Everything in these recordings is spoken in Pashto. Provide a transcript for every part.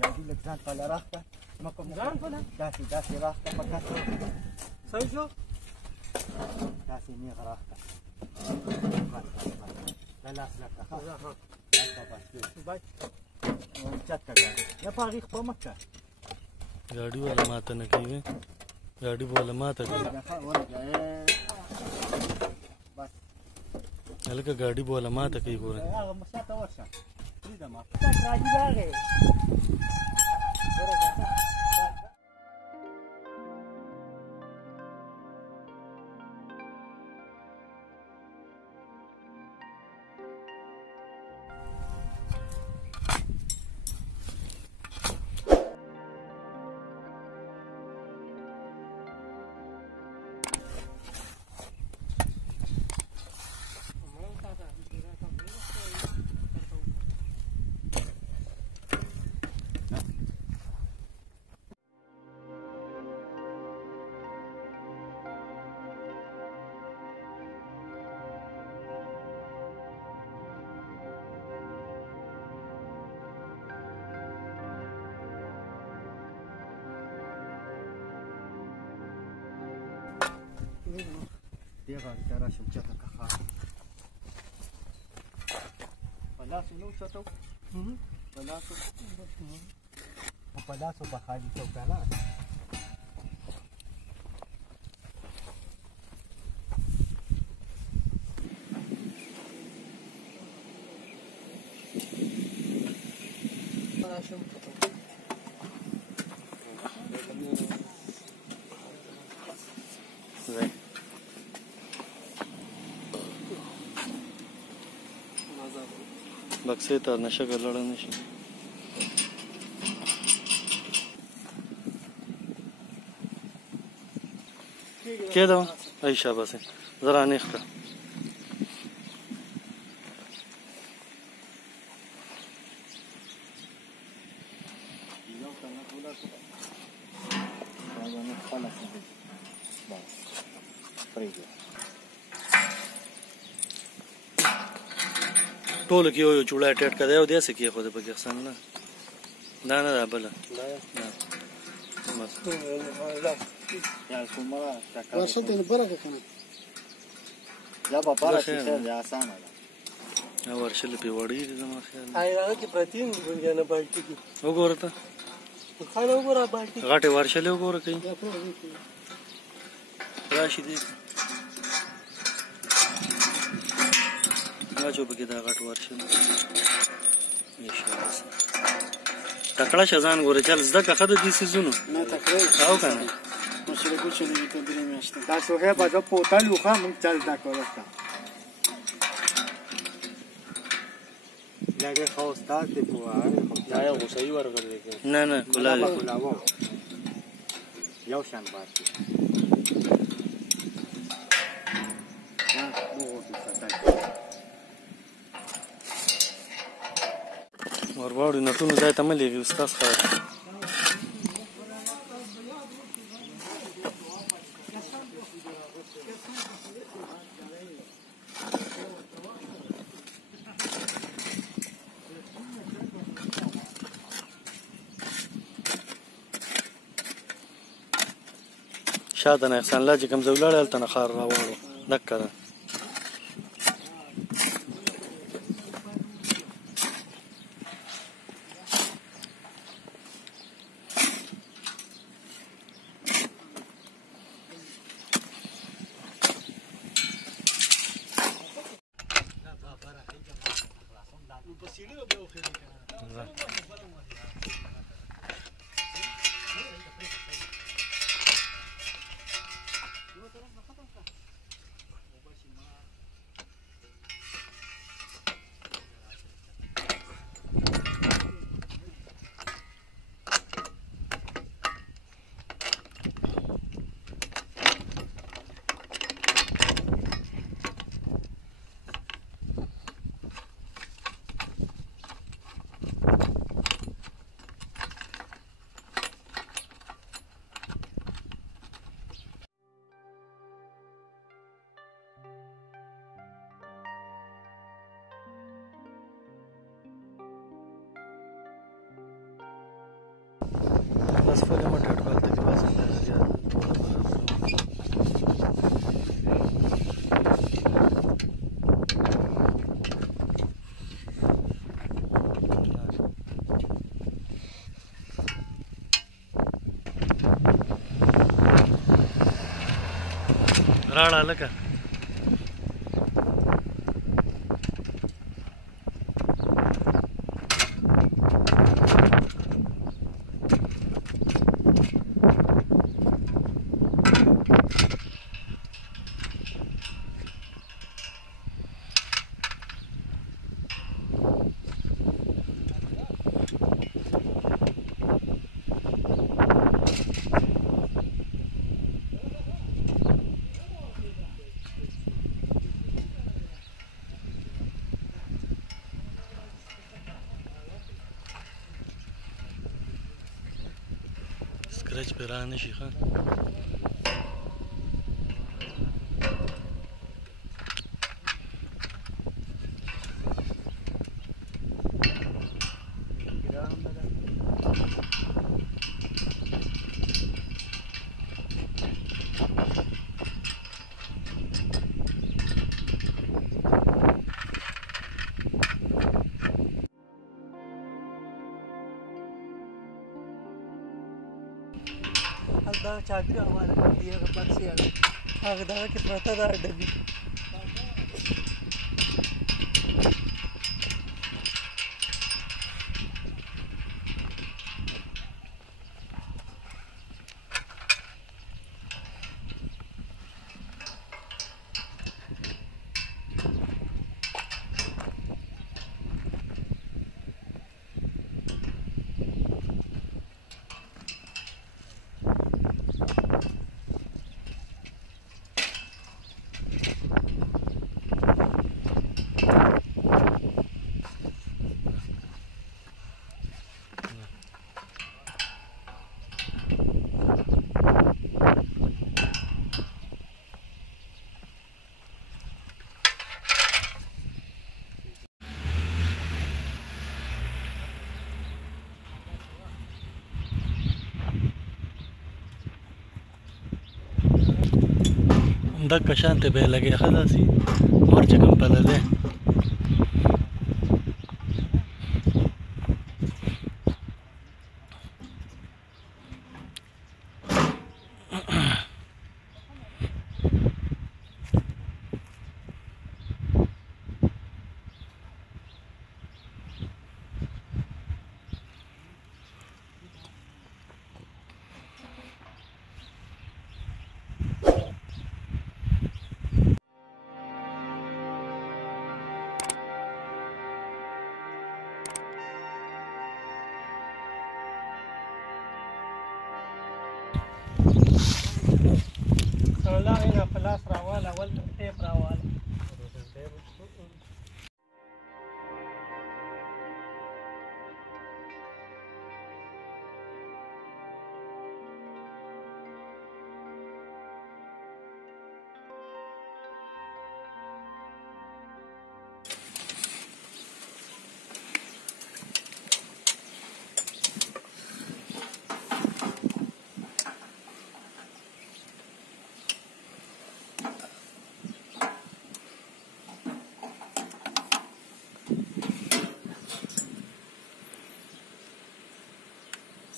ګاډي لږ ځان په لاره راښکه ځان په لاره داسې راښکه په کسر صحیح شو داسې نیغ راښکه دا لاس لکه بس اوچت که ګاډي یا په هغې خپه مه کړه ګاډي والا ماته نه کوي ګاډي والا ماته کوي بس هلکه ګاډي والا ماته کوي ګوره هغه شاته ورشه پرېږده ما راځي راغی دې غاړې ته راشم چته که ښه په لاسو نه وچتو په لاسو خو په لاسو به خالي شو که نه بکسې ته نشه ګرلړه نه شي کېده وه ای شاباسې زه رانیغ کړه ټولو کې یو چوړی ټیټ کړی او داسې کېښوده پکې احسان نه دا نه ده بله ورشلې پې وړې دي زما خیال وګوره ته غټې ورشلې وګوره کوي راشي دې راچو پکې دا غټ ورشل تکړه شه ځان ګوره چل زده که ښه د دې څیزونو او که نه دا صهیبه زه پوتل یو ښه مونږ چل زده کړو ښه لږې ښه استاد دی دا یو غوسهیي ورغلی نه نه ګلال یو شان بات دی ورواړو نټونو ځای ته مه لېږي استاد ښه شاته نه احسان الله چې کوم ځای ولاړی هلته نه ښار راواړو دکه ده غاړه لکه سکرچ پې را نه شي ښه دا چابي راواله کړي هغه بکسې هغه دغه کې پرته ده ډبي دغه شانته به لګي ښه داسې مور چې کوم پله دی سړلاغې په لاس راواله ول ټیپ راواله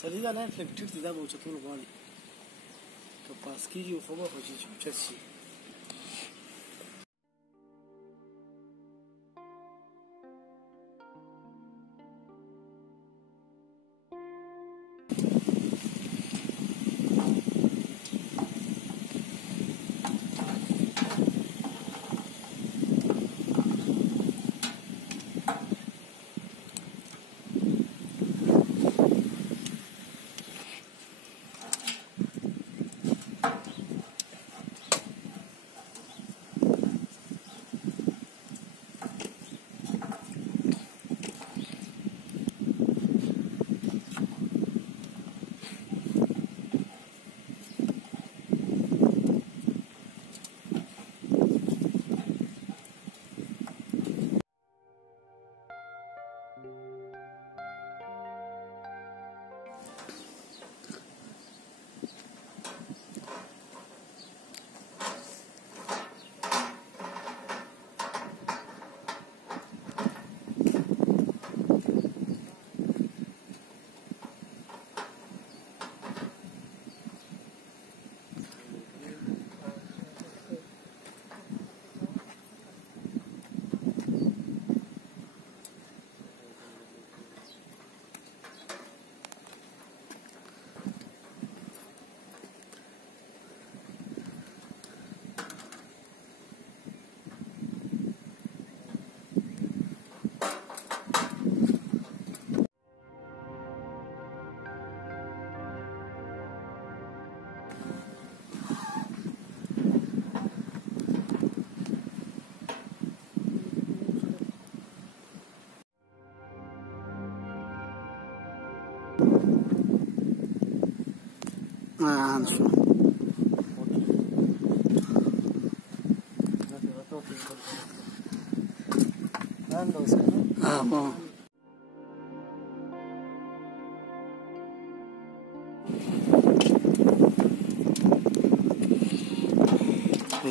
سړي دا نه فلکټر دي دا به اوچتول غواړي که پاس کېږي خو به خو چې اوچت شي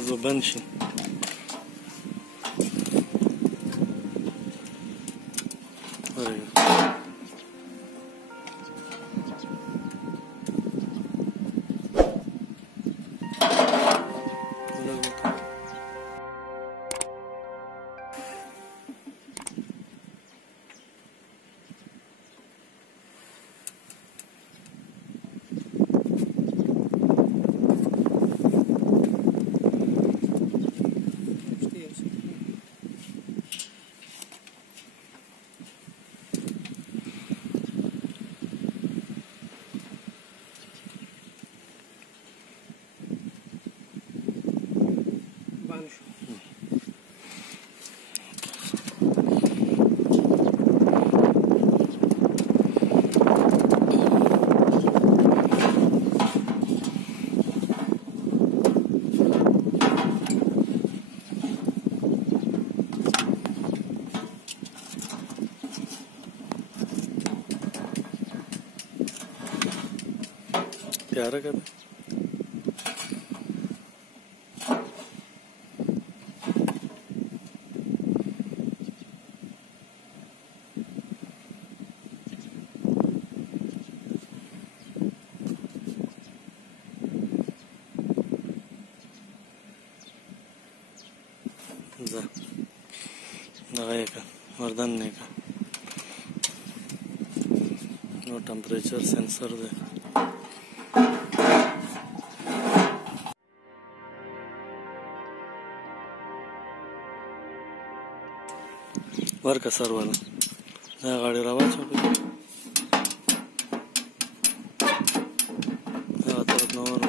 زبان شي तैयार कर जा लगाए का मर्दन ने का नो टेम्परेचर सेंसर दे वर का सर वाला ना गाड़ी रवा छोड़ तो नंबर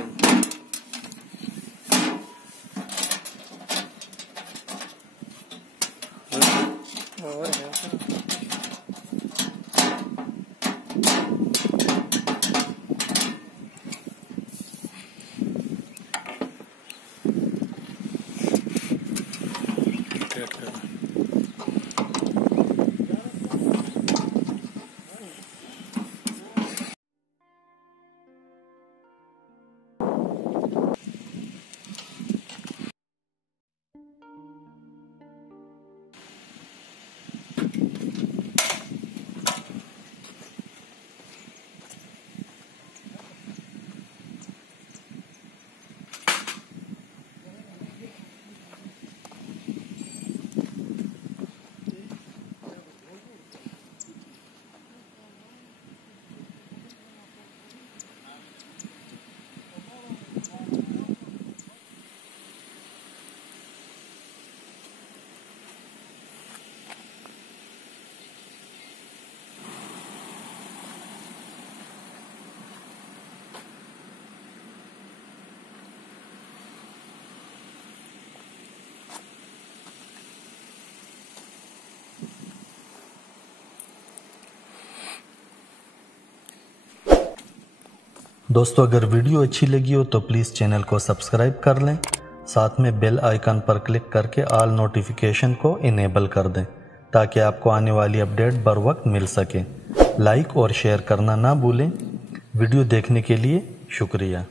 दोस्तों अगर वीडियो अच्छी लगी हो तो प्लीज़ चैनल को सब्सक्राइब कर लें, साथ में बेल आइकन पर क्लिक करके ऑल नोटिफिकेशन को इनेबल कर दें ताकि आपको आने वाली अपडेट बर वक्त मिल सके। लाइक और शेयर करना ना भूलें। वीडियो देखने के लिए शुक्रिया।